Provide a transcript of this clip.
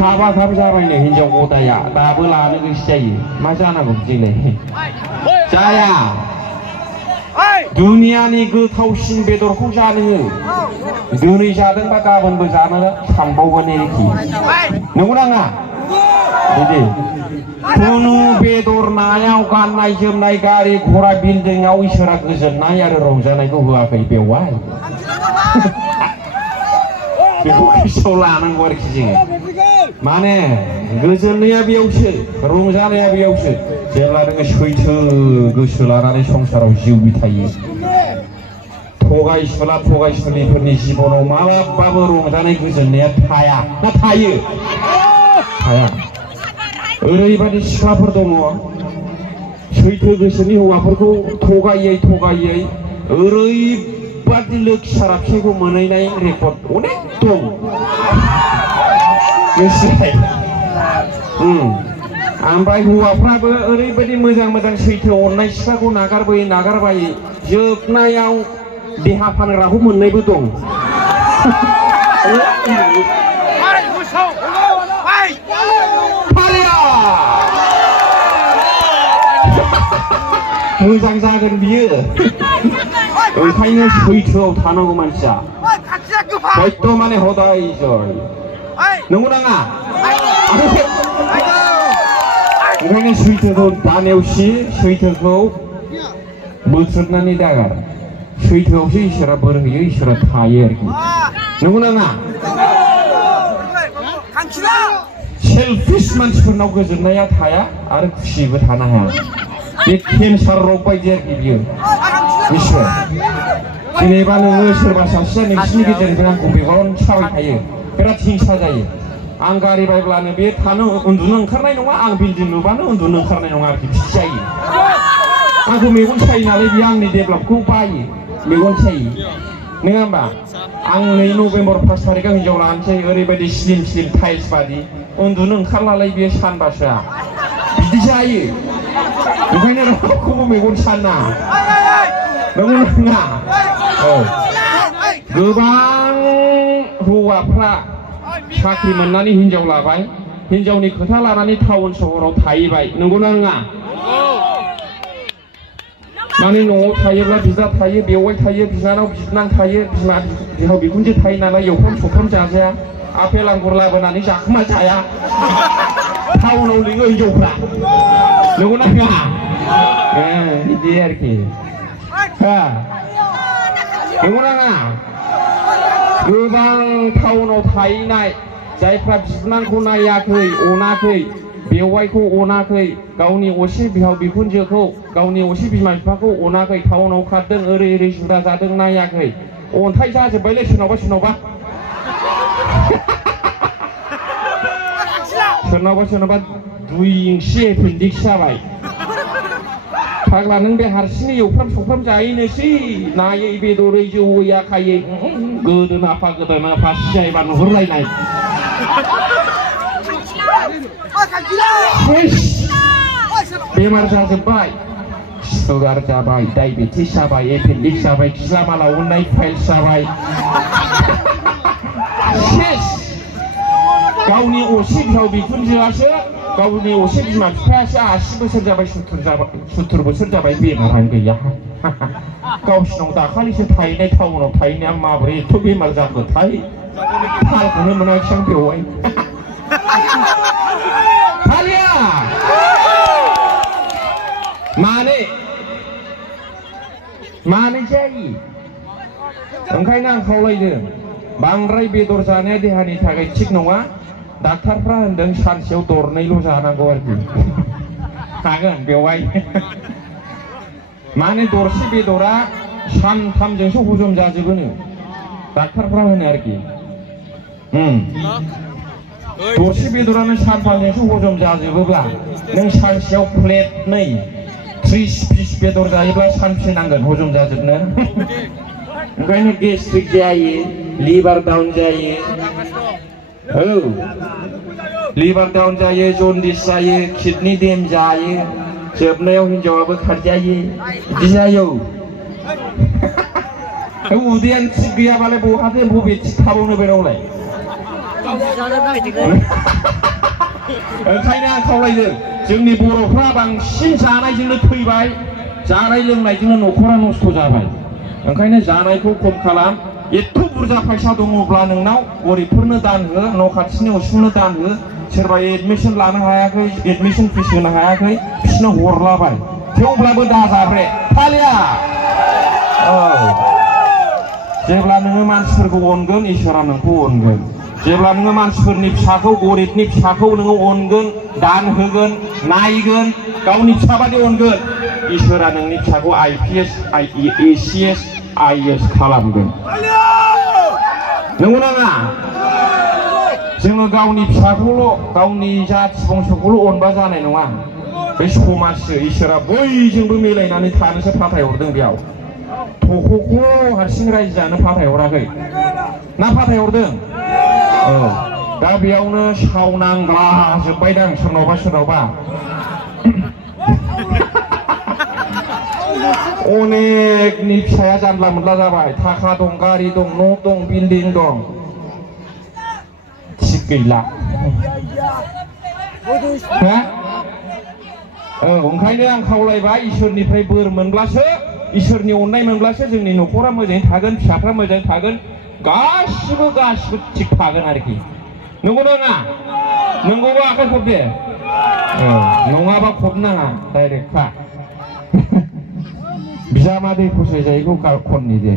साबाथाम जाबायनो हिनजाव गदाया दाबो लानो गोसो जायो मा जानांगौ बिदिलाय जाया दुनियानि गोथावसिन बेदरखौ जानो दिनै जादोंबा गाबोनबो जानो सानबावगोन आरोखि नंगौना नङा बिदि खुनु बेदर नायाव गाननाय जोमनाय गारि घोड़ा बिल्डिंआव इसोरा गोजोननाय आरो रंजानायखौ होआखै बेवहाय बेखौ गोसोआव लानांगौ आरोखि जोङो माने गोजोननाया बेयावसो रंजानाया बेयावसो जेब्ला नोङो सैथो गोसो लानानै संसाराव जिउ बिथायो थगायसुलिफोरनि जिबनाव मालाबाबो रंजानाय गोजोननाया थाया ना थायो थाया ओरैबायदि सिख्लाफोर दङ सैथो गोसोनि हौवाफोरखौ थगायै ओरैबादि लोखि सारा फिसाइखौ मोनहैनाय रेकर्ड अनेक दं गोसोआव ओमफ्राय हौवाफ्राबो ओरैबायदि मोजां सैथो अननाय सिख्लाखौ नागारबायै जोबनायाव देहा फानग्राखौ मोननायबो दं मोजां जागोन बियो ओंखायनो सैथोआव थानांगौ मानसिया सत्य माने हदाय जय नंगौ नाङा ओंखायनो सैथोखौ दानेवसि सैथोखौ बोथ्रोदनानै दागार सैथोआवसो इसोरा बोर होयो इसोरा थायो आरोखि नंगौ नाङा सेल्फिश मानसिफोरनाव गोजोननाया थाया आरो खुसिबो थानो हाया बे केन्सार रग बायदि आरोखि बियो इसोर जेनेबा नोङो सोरबा सासेया नोंसिनि गेजेरनिफ्राय आंखौ मेगन साबाय थायो बिराद हिंसा जायो आं गारि बायब्लानो बे उन्दुनो ओंखारनाय नङा आं बिल्डिं नुबानो उन्दुनो ओंखारनाय नङा आरोखि बिदि जायो आंखौ मेगन सायो नालाय बियो आंनि डेभेलपखौ बायो मेगन सायो नङा होमबा आं नै नभेम्बर 1 तारिखआव हिनजाव लानोसै ओरैबायदि स्लिम टाइल्स बादि उन्दुनो ओंखारलालाय बियो सानबासोआ बिदि जायो ओंखायनो रावखौबो मेगन साना नंगौ नङा गोबां हौवाफ्रा साख्रि मोननानै हिनजाव लाबाय हिनजावनि खोथा लानानै टाउन सहराव थाहैबाय नंगौना नङा माने न'आव थायोब्ला बिदा थायो बेवाइ थायो बिनानाव बिबोनां थायो बिमा बिहाव बिखुनजो थायो नालाय एवफ्राम जाजाया आपेल आंगुर लाबोनानै जाखोमा जाया टाउनाव लिङो हिनजावफ्रा नंगौना नङा बिदि आरोखि नंगौना नङा गोबां टाउनाव थाहैनाय जायफ्रा बिबोनांखौ नायाखै अनाखै बेवाइखौ अनाखै गावनि असे बिहाव बिखुनजोखौ गावनि असे बिमा बिफाखौ अनाखै टाउनाव खारदों ओरै जुदा जादों नायाखै अन्थाइ जाजोब्बायलै सोरनावबा सोरनावबा 2 इंसि एपेन्डिक्स जाबाय फाग्ला नों बे हारसिङै एवफ्राम जाहैनोसै नायै बेदरै जौयै आखायै गोदोनाफा सिजायबा नुहुरलायनाय बेमार जाजोब्बाय सुगार जाबाय डायबेटिस जाबाय एपेन्डिक्स जाबाय खिला माला उननाय फाइल्स जाबाय गावनि असे बिहाव बिखुनजोआसो गावनि असे बिमा बिफायासो 80 बोसोर जाबाय 70 बोसोर जाबाय बेमारानो गैया गावसिनाव दाखालिसो थाहैनाय टाउनाव थाहैनाया माबोरै एथ' बेमार जाखोथाय थालखौनो मोनाखिसै आं बेवहाय फालिया मानो जायो ओंखायनो आं खावलायदों बांद्राय बेदर जानाया देहानि थाखाय थिग नङा डाक्टारफ्रा होनदों सानसेयाव 2-2ल' जानांगौ आरोखि हागोन बेवहाय माने दरसे बेदरा सानथामजोंसो हजम जाजोबोनो डाक्टारफ्रा होनो आरोखि दरसे बेदरानो सानथामजोंसो हजम जाजोबोब्ला नों सानसेयाव प्लेट 30 पिस बेदर जायोब्ला सानसे नांगोन हजम जाजोबनो ओंखायनो गेस्ट्रिक जायो लिभार डाउन जायो लिभार डाउन जायो जन्दिस जायो किडनी डेम जायो जोबनायाव हिनजावाबो खारजायो बिदि जायो उदैयानो थिग गैयाबालाय बहाथो बबे थिग थाबावनो बेरावलाय ओंखायनो आं खावलायदों जोंनि बर'फ्रा बांसिन जानायजोंनो थैबाय जानाय लोंनायजोंनो न'खरा नस्थ' जाबाय ओंखायनो जानायखौ खम खालाम एथ' बुरजा फैसा दङब्ला नोंनाव गरिबफोरनो दान हो न' खाथिनि उसुंनो दान हो सोरबा एडमिसन लानो हायाखै एडमिसन फिस होनो हायाखै बिसोरनो हरलाबाय थेवब्लाबो दाजाब्रे फालिया औ जेब्ला नोङो मानसिफोरखौ अनगोन इसोरा नोंखौ अनगोन जेब्ला नोङो मानसिफोरनि फिसाखौ गरिबनि फिसाखौ नोङो अनगोन दान होगोन नायगोन गावनि फिसाबादि अनगोन इसोरा नोंनि फिसाखौ IPS ACS IAS खालामगोन नंगौ नङा जोङो गावनि फिसाखौल' गावनि जाथि बंसखौल' अनबा जानाय नङा बे समाजसो इसोरा बयजोंबो मिलायनानै थानोसो फाथायहरदों बेयाव थख'खौ हारसिं रायजो जानो फाथायहराखै ना फाथायहरदों औ दा बेयावनो सावनांब्ला जोब्बायदां सोरनावबा सोरनावबा अनेकनि फिसाया जानला मोनला जाबाय थाखा दं गारि दं न' दं बिल्डिं दं थिग गैला औ ओंखायनो आं खावलायबाय इसोरनिफ्राय बोर मोनब्लासो इसोरनि अननाय मोनब्लासो जोंनि न'खरा मोजाङै थागोन फिसाफ्रा मोजाङै थागोन गासिबो थिग थागोन आरोखि नंगौ नङा नंगौबा आखाइ खब दे नङाबा खबनाङा डाइरेक्ट खा बिजामादै फसायजायैखौ खननि दे